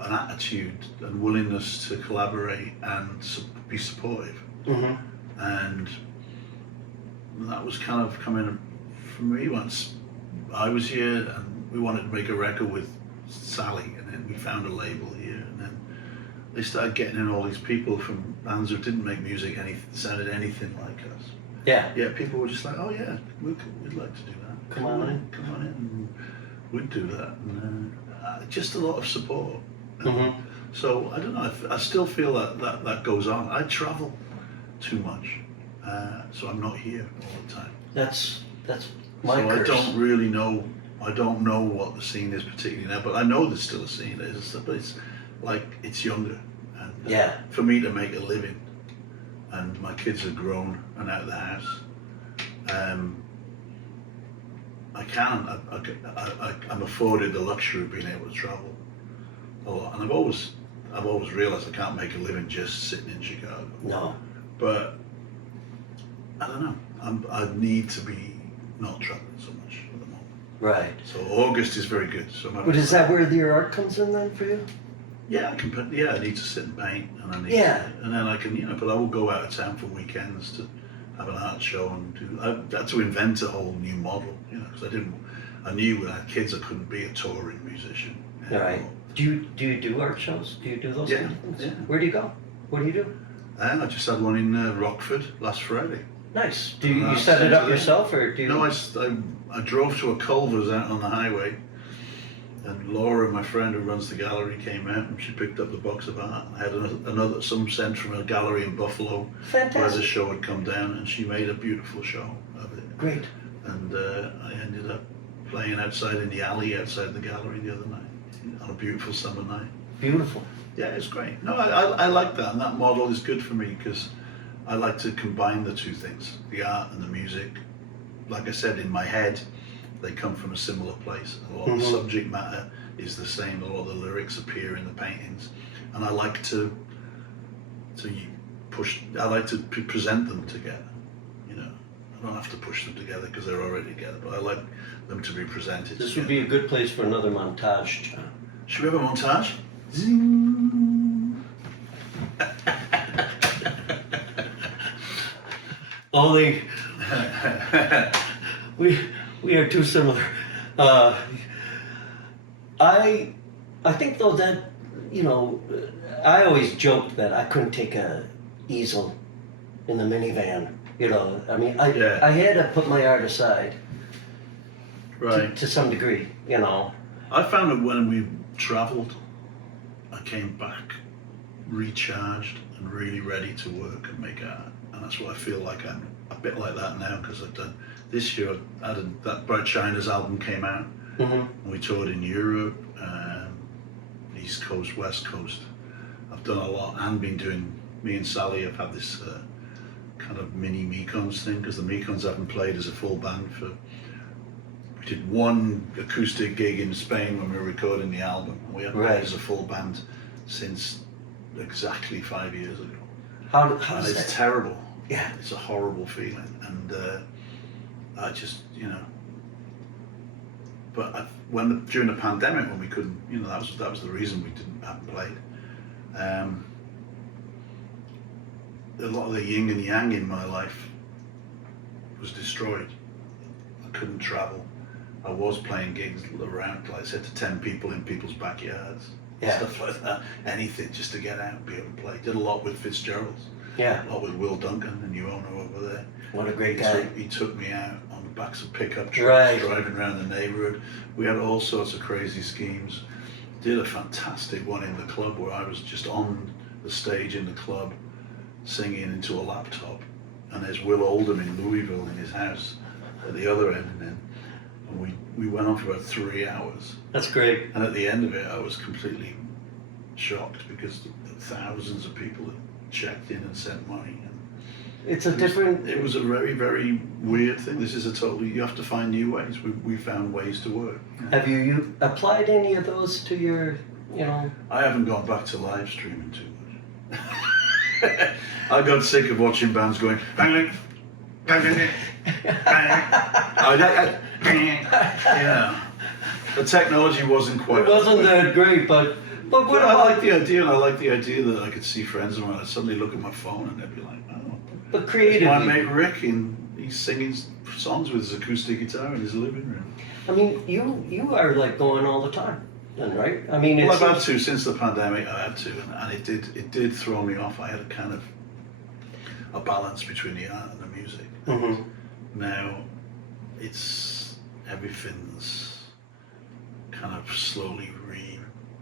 an attitude and willingness to collaborate and be supportive. Mm-hmm. And that was kind of coming for me, once I was here and we wanted to make a record with Sally, and then we found a label here, and then they started getting in all these people from bands who didn't make music sounded anything like us. Yeah. Yeah, people were just like, oh yeah, we'd like to do that. Come on in. Come on in. And we'd do that. And just a lot of support. Mm-hmm. So I don't know. I still feel that goes on. I travel too much, so I'm not here all the time. That's my So curse. I don't really know. I don't know what the scene is particularly now, but I know there's still a scene. But it's like it's younger. And Yeah. for me to make a living, and my kids are grown and out of the house, I can't. I'm afforded the luxury of being able to travel a lot, and I've always realised I can't make a living just sitting in Chicago. No. But I don't know. I need to be not traveling so much at the moment. Right. So August is very good. So But is that where your art comes in then for you? yeah, I can put. Yeah, I need to sit and paint, and I need. Yeah. And then I can, but I will go out of town for weekends to have an art show and do. I had to invent a whole new model, because I knew when I had kids I couldn't be a touring musician. All right. Do you do art shows? Do you do those Yeah, kind of things? yeah. Where do you go? What do you do? I just had one in Rockford last Friday. Nice. Do you Uh, set it up Saturday. yourself or do you? No, I drove to a Culver's out on the highway, and Laura, my friend who runs the gallery, came out and she picked up the box of art. I had some sent from a gallery in Buffalo where the Fantastic. show had come down, and she made a beautiful show of it. Great. And I ended up playing outside in the alley outside the gallery the other night on a beautiful summer night. Beautiful. Yeah, it's great. No, I like that, and that model is good for me because I like to combine the two things, the art and the music. Like I said, in my head, they come from a similar place. A lot of the subject matter is the same. A lot of the lyrics appear in the paintings, and I like to present them together. I don't have to push them together because they're already together, but I like them to be presented. This would be a good place for another montage, John. Should we have a montage? Zing. Only we are too similar. I think though that I always joked that I couldn't take a easel in the minivan. I mean, I had to put my art aside Right. to some degree. I found that when we travelled, I came back recharged and really ready to work and make art. And that's what I feel like I'm a bit like that now, because I've done this year. That Bright China's album came out, and we toured in Europe, East Coast, West Coast. I've done a lot, and been doing. Me and Sally have had this kind of mini Mekons thing, because the Mekons haven't played as a full band for. We did one acoustic gig in Spain when we were recording the album. We haven't played as a full band since exactly 5 years ago. How And is it's that? terrible. Yeah. It's a horrible feeling, and I just, But during the pandemic, when we couldn't, that was the reason we haven't played. A lot of the yin and yang in my life was destroyed. I couldn't travel. I was playing gigs around, like I said, to 10 people in people's backyards, stuff like that. Anything just to get out and be able to play. Did a lot with Fitzgerald's. Yeah. A lot with Will Duncan, the new owner over there. What a great guy. He took me out on the backs of pickup trucks, Right. driving around the neighborhood. We had all sorts of crazy schemes. Did a fantastic one in the club where I was just on the stage in the club singing into a laptop. And there's Will Oldham in Louisville in his house at the other end. And we went on for about 3 hours. That's great. And at the end of it, I was completely shocked because thousands of people had checked in and sent money. And It's a different. it was a very, very weird thing. This is you have to find new ways. We found ways to work. Have you applied any of those to your, I haven't gone back to live streaming too much. I got sick of watching bands going, bang, bang, bang, bang, bang. The technology wasn't quite. It wasn't that great, but what I about? like the idea, and I like the idea that I could see friends of mine. I'd suddenly look at my phone and they'd be like, "Oh, But my creatively. mate Rick in he's singing songs with his acoustic guitar in his living room. I mean, you are like going all the time, then, right? I mean, Well, it's I've had to since the pandemic. I had to, and it did throw me off. I had a kind of a balance between the art and the music. Mm-hmm. Now, everything's kind of slowly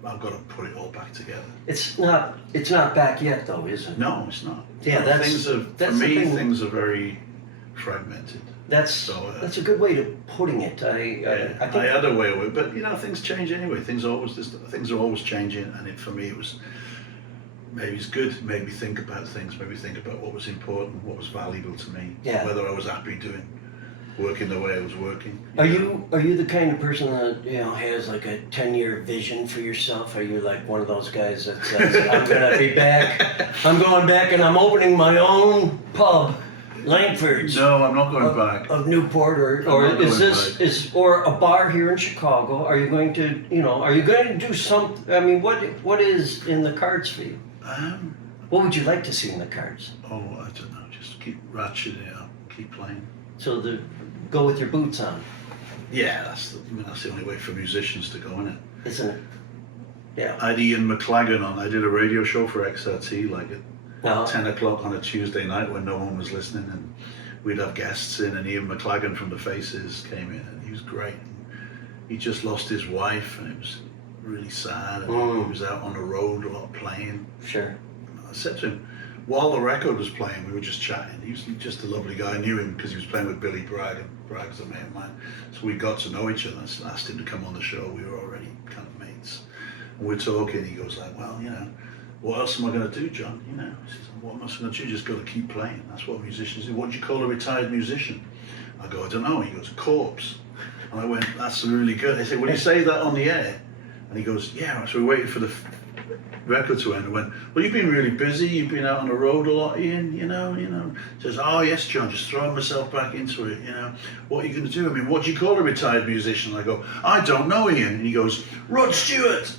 I've got to put it all back together. It's not back yet, though, is it? No, it's not. Yeah, things are very fragmented. That's a good way of putting it. I think I had a way of it, but things change anyway. Things are always changing, and for me it was maybe it's good. Made me think about things. Maybe think about what was important, what was valuable to me. Yeah. Whether I was happy working the way I was working. Are you the kind of person that has like a 10-year vision for yourself? Are you like one of those guys that says, I'm gonna be back, I'm going back and I'm opening my own pub, Langford's? No, I'm not going back. Of Newport, or is or a bar here in Chicago? Are you going to do something? I mean, what is in the cards for you? What would you like to see in the cards? Oh, I don't know. Just keep ratcheting it up, keep playing. So go with your boots on. Yeah, that's the only way for musicians to go, isn't it? Isn't it? Yeah. I had Ian McLagan on. I did a radio show for XRT like at 10 o'clock on a Tuesday night when no one was listening, and we'd have guests in, and Ian McLagan from the Faces came in, and he was great. He just lost his wife, and it was really sad, and he was out on the road a lot playing. Sure. I said to him, while the record was playing, we were just chatting. He was just a lovely guy. I knew him because he was playing with Billy Bragg, and Bragg's a mate of mine. So we got to know each other. I asked him to come on the show. We were already kind of mates. And we're talking. He goes like, well, what else am I going to do, John? He says, what am I going to do? Just got to keep playing. That's what musicians do. What do you call a retired musician? I go, I don't know. He goes, a corpse. And I went, that's really good. I said, will you say that on the air? And he goes, yeah. So we waited for the record to end. I went, well, you've been really busy. You've been out on the road a lot, Ian. He says, oh yes, John. Just throwing myself back into it. What are you going to do? I mean, what do you call a retired musician? I go, I don't know, Ian. And he goes, Rod Stewart.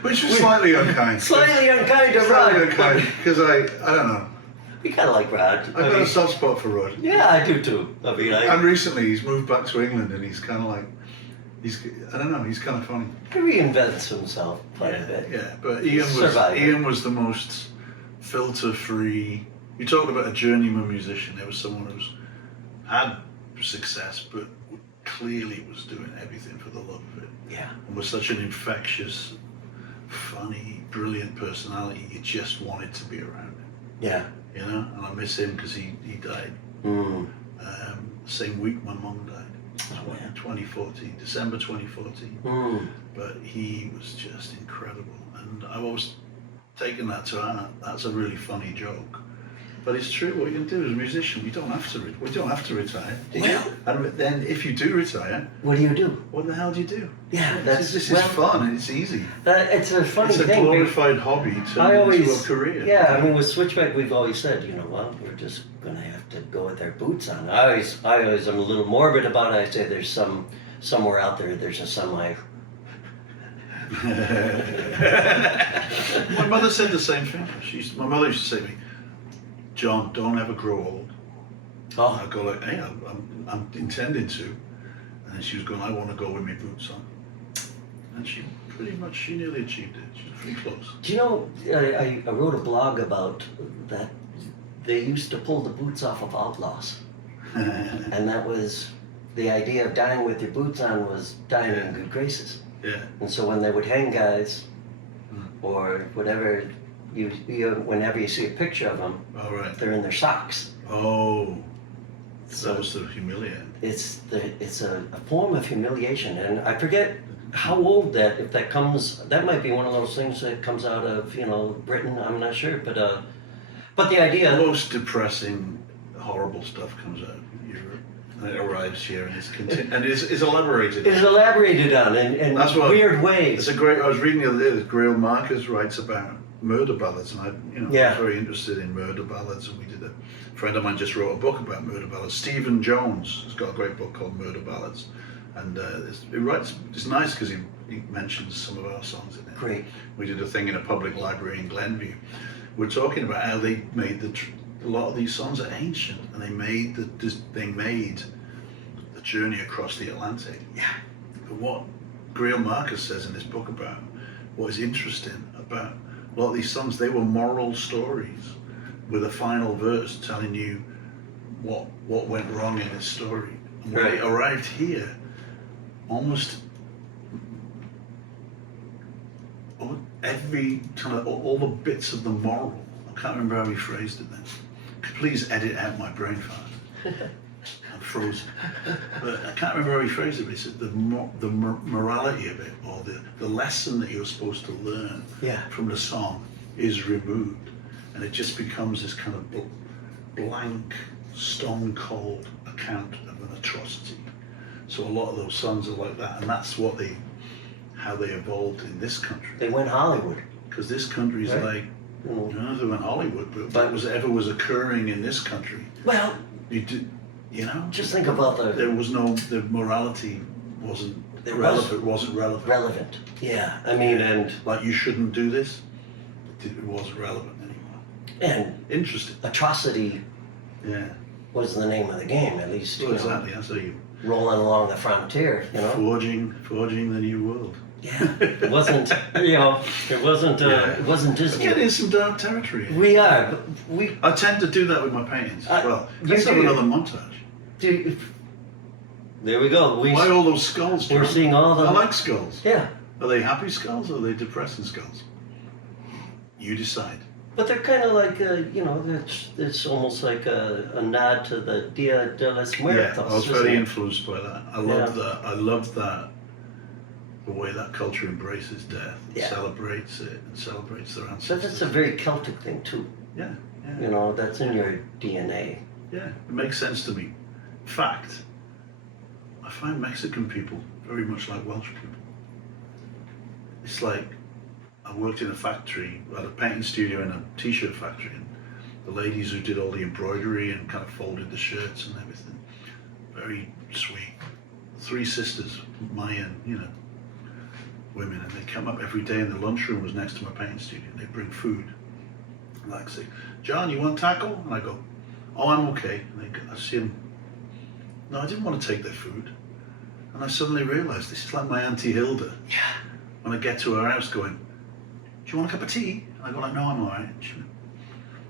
Which was slightly unkind. Slightly unkind of Slightly Rod. unkind because I don't know. You kind of like Rod. I've got a soft spot for Rod. Yeah, I do too. I mean, and recently he's moved back to England, and he's kind of like, I don't know, he's kind of funny. He reinvents himself quite a bit. Yeah, but Ian was the most filter-free. You talked about a journeyman musician. There was someone who's had success, but clearly was doing everything for the love of it. Yeah. And was such an infectious, funny, brilliant personality. You just wanted to be around him. Yeah. And I miss him because he died. Same week my mum died. 2014, December 2014. But he was just incredible, and I've always taken that to heart. That's a really funny joke, but it's true. What you can do as a musician, we don't have to retire. And then if you do retire, what do you do? What the hell do you do? Yeah, this is fun and it's easy. It's a funny thing. It's a glorified hobby turned into a career. Yeah, I mean, with Switchback, we've always said, well, we're just gonna have to go with our boots on. I always am a little morbid about it. I say there's somewhere out there, there's a semi. My mother said the same thing. My mother used to say to me, John, don't ever grow old. Oh. I go like, hey, I'm intending to. And then she was going, I want to go with my boots on. And she nearly achieved it. She was pretty close. Do you know, I wrote a blog about that. They used to pull the boots off of outlaws. And that was, the idea of dying with your boots on was dying in good graces. Yeah. And so when they would hang guys, or whatever, whenever you see a picture of them, they're in their socks. Oh, so that was the humiliating. It's a form of humiliation, and I forget how old that might be one of those things that comes out of Britain. I'm not sure, but the idea. The most depressing, horrible stuff comes out of Europe. And it arrives here and it's elaborated. It's elaborated on in weird ways. It's I was reading the other day that Grail Marcus writes about murder ballads, and I was very interested in murder ballads, and a friend of mine just wrote a book about murder ballads. Stephen Jones has got a great book called Murder Ballads, and it's nice because he mentions some of our songs in it. Great. We did a thing in a public library in Glenview we're talking about how they made a lot of these songs are ancient, and they made the journey across the Atlantic. Yeah. But what Greil Marcus says in this book about what is interesting about a lot of these songs, they were moral stories with a final verse telling you what went wrong in his story. And when Right. it arrived here, almost every kind of all the bits of the moral. I can't remember how he phrased it then. Please edit out my brain fart. I'm frozen. But I can't remember how he phrased it. But he said the morality of it, or the lesson that you're supposed to learn Yeah. from the song, is removed, and it just becomes this kind of blank, stone cold account of an atrocity. So a lot of those songs are like that, and that's how they evolved in this country. They went Hollywood. Because this country's Right. like, Mm. they went Hollywood, but what was ever was occurring in this country, Well, just think about there was the morality wasn't There relevant. Wasn't relevant. relevant. Yeah. I mean, and Like, you shouldn't do this. It wasn't relevant anymore. Interesting. Atrocity Yeah. was the name of the game, at least. Well, exactly. That's how you Rolling along the frontier, forging the new world. Yeah, it wasn't. It wasn't. It wasn't We're Disney. getting in some dark territory. We are. But we I tend to do that with my paintings as well. Let's have do. another montage. do. There we go. Why all those skulls, John? We're seeing all the. I like skulls. Yeah, Are they happy skulls or are they depressing skulls? You decide. but they're kind of like it's almost like a nod to the Dia de los Muertos. Yeah, I was isn't very it? influenced by that. I love that. I love that. The way that culture embraces death, Yeah. celebrates it, and celebrates their But ancestors. that's a very Celtic thing too. Yeah, yeah. That's in your DNA. Yeah, it makes sense to me. In fact, I find Mexican people very much like Welsh people. It's like, I worked in a factory, I had a painting studio and a t-shirt factory, and the ladies who did all the embroidery and kind of folded the shirts and everything, very sweet. 3 sisters, Mayan, women, and they'd come up every day, and the lunchroom was next to my painting studio, and they'd bring food. And I'd say, John, you want taco? And I go, oh, I'm okay. And I see them, no, I didn't want to take their food. And I suddenly realized this is like my Auntie Hilda. Yeah. When I get to her house going, do you want a cup of tea? And I go like, no, I'm all right. She went,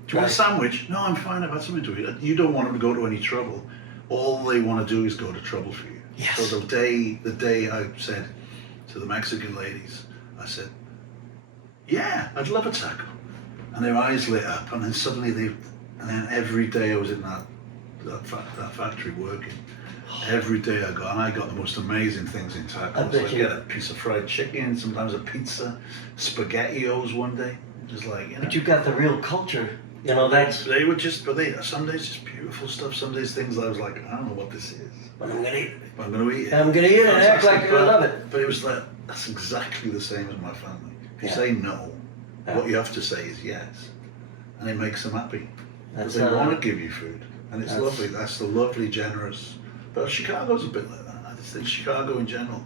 do you want a sandwich? No, I'm fine, I've had something to eat. You don't want them to go to any trouble. All they want to do is go to trouble for you. Yes. So the day I said to the Mexican ladies, I said, yeah, I'd love a taco. And their eyes lit up, and then suddenly and then every day I was in that factory working. Every day I got the most amazing things in tacos. bet I you- get a piece of fried chicken, sometimes a pizza, SpaghettiOs one day, just like, But you got the real culture. That's. They were just, some days just beautiful stuff. Some days things I was like, I don't know what this is, But I'm gonna eat it. but I'm going to eat it. I'm gonna eat it and act like I But- love it. But it was like, that's exactly the same as my family. If you Yeah. say no, Yeah. what you have to say is yes, and it makes them happy. Because That's they want to give you food, and it's that's- lovely. That's the lovely, generous. But Chicago's a bit like that. I just think Chicago in general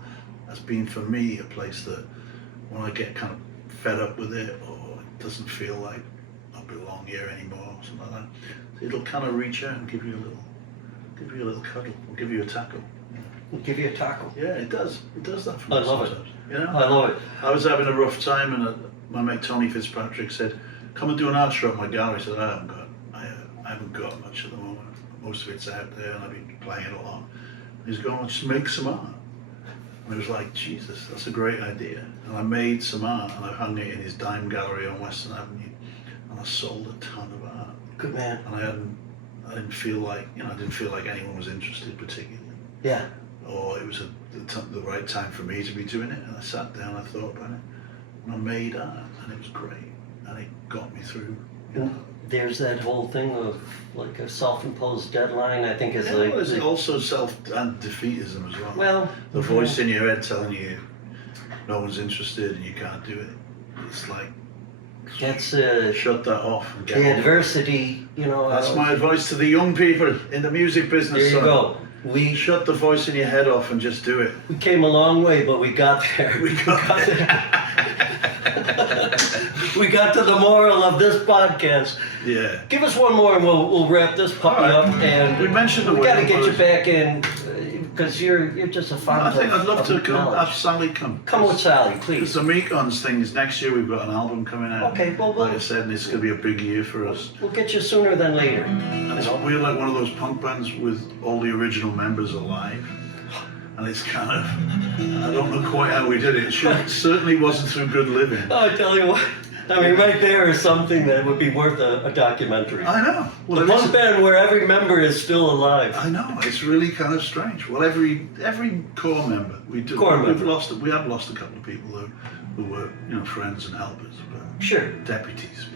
has been for me a place that when I get kind of fed up with it, or it doesn't feel like I belong here anymore, or something like that, it'll kind of reach out and give you a little cuddle, or give you a taco. I'll give you a taco. Yeah, it does. It does that for me I love it. sometimes. You know? I love it. I was having a rough time, and my mate Tony Fitzpatrick said, "Come and do an art show at my gallery." I said, "I haven't got much at the moment. Most of it's out there, and I've been playing it a lot." He's going, "Well, just make some art." And it was like, Jesus, that's a great idea. And I made some art, and I hung it in his dime gallery on Western Avenue, and I sold a ton of art. Good man. And I didn't feel like anyone was interested particularly, Yeah. or it was the right time for me to be doing it. And I sat down, I thought about it, and I made art, and it was great, and it got me through. And there's that whole thing of like a self-imposed deadline. I think is Yeah, like. well, there's also and defeatism as well. Well, The voice in your head telling you no one's interested and you can't do it. It's like, That's shut that off and get the on. adversity. That's my advice to the young people in the music business. There you son. go. We Shut the voice in your head off and just do it. came a long way, but we got there. We got there. We got to the moral of this podcast. Yeah. Give us one more and we'll wrap this puppy All right. up. And We mentioned the we got to Wake get you Up back in because you're just a font I think I'd love to come, knowledge. have Sally come. Come with Sally, Because please. the Mekons things, next year we've got an album coming out. Okay, well, like I said, and it's going to be a big year for us. We'll get you sooner than later. And we're like one of those punk bands with all the original members alive. And it's kind of, I don't know quite how we did it. It certainly wasn't through good living. Oh, I tell you what. I mean, right there is something that would be worth a documentary. I know. Well, The it is- punk band where every member is still alive. I know. It's really kind of strange. Well, every core member we do. Core We have member. lost a couple of people who were friends and helpers, but Sure, deputies.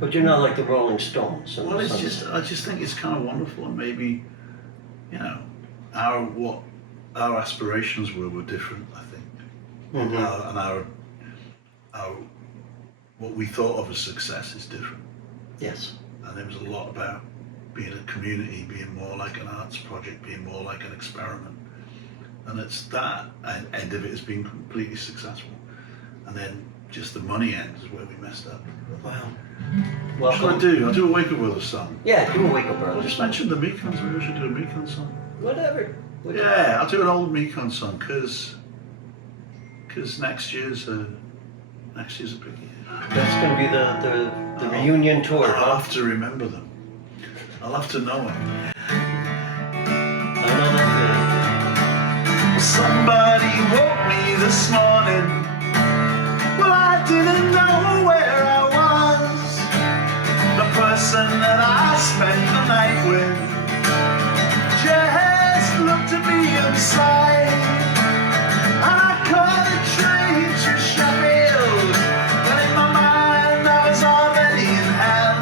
but you're not like the Rolling Stones. and Well, the it's Stones. just I just think it's kind of wonderful, and maybe what our aspirations were different. I think, Mhm. and our what we thought of as success is different. Yes. And there was a lot about being a community, being more like an arts project, being more like an experiment. And it's that end of it has been completely successful. And then just the money end is where we messed up. Wow. What should I Welcome. do? I'll do a Wake Up Brothers song. Yeah, do a Wake Up I Brothers. just mentioned the Mekons, maybe we should do a Mekon song. Whatever. Yeah, I'll do an old Mekon song, because next year's a big year. That's going to be the reunion tour, I'll huh? have to remember them. I'll have to know them. I know that Somebody woke me this morning. Well, I didn't know where I was. The person that I spent the night with just looked at me and sighed. And I caught a train to Sheffield. But in my mind I was already in hell.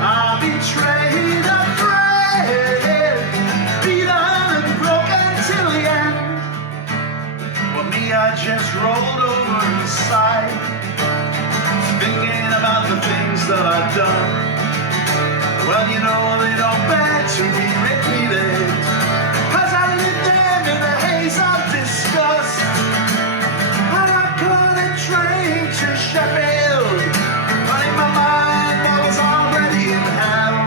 I betrayed, afraid, beaten and broken till the end. Well, me, I just rolled over and sighed, thinking about the things that I've done. Well, you know, they don't bear to be repeated, 'cause I lived them in a haze of disgust. And I caught a train to Sheffield, but in my mind I was already in hell.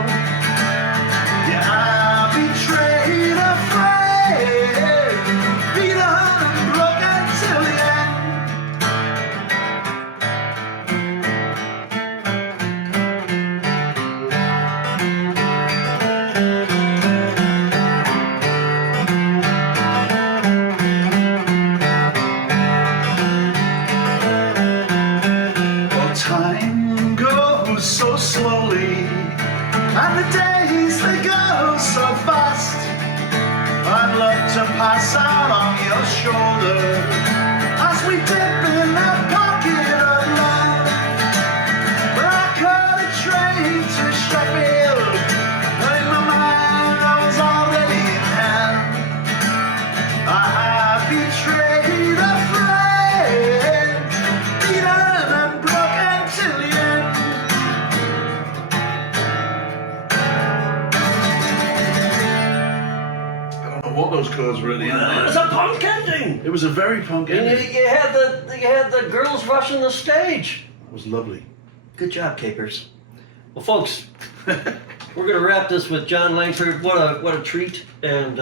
Yeah, I betrayed, afraid, beaten and broken till the end. Well, time goes so slowly, and the days they go so fast. I'd love to pass out on your shoulder as we dip in that pocket of love. But I caught a train to Sheffield, but in my mind I was already in hell. I betrayed, afraid, beaten and broken till the end. I don't know what those chords were at the It end. was a punk ending. It was a very punk And ending. you had the girls rushing the stage. It was lovely. Good job, Capers. Well, folks, we're going to wrap this with Jon Langford. What a treat, and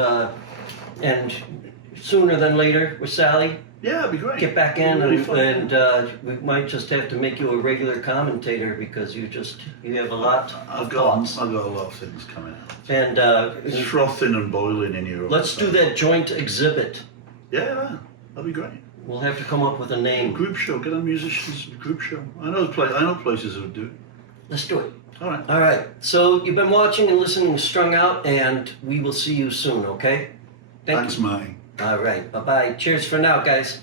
sooner than later with Sally. Yeah, it'd be great. Get back in, It'd be fun. and we might just have to make you a regular commentator because you have a lot I've of got thoughts. a lot of things coming out. And It's frothing and boiling in here. all let's the do time. that joint exhibit. Yeah, that'd be great. We'll have to come up with a name. Group show. Get a musicians group show. I know places that would do it. Let's do it. All right. All right. So you've been watching and listening to Strung Out, and we will see you soon. Okay? Thanks, you. Mike. All right. Bye-bye. Cheers for now, guys.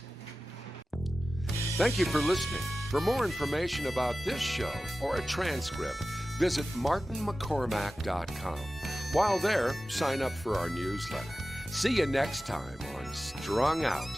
Thank you for listening. For more information about this show or a transcript, visit martinmccormack.com. While there, sign up for our newsletter. See you next time on Strung Out.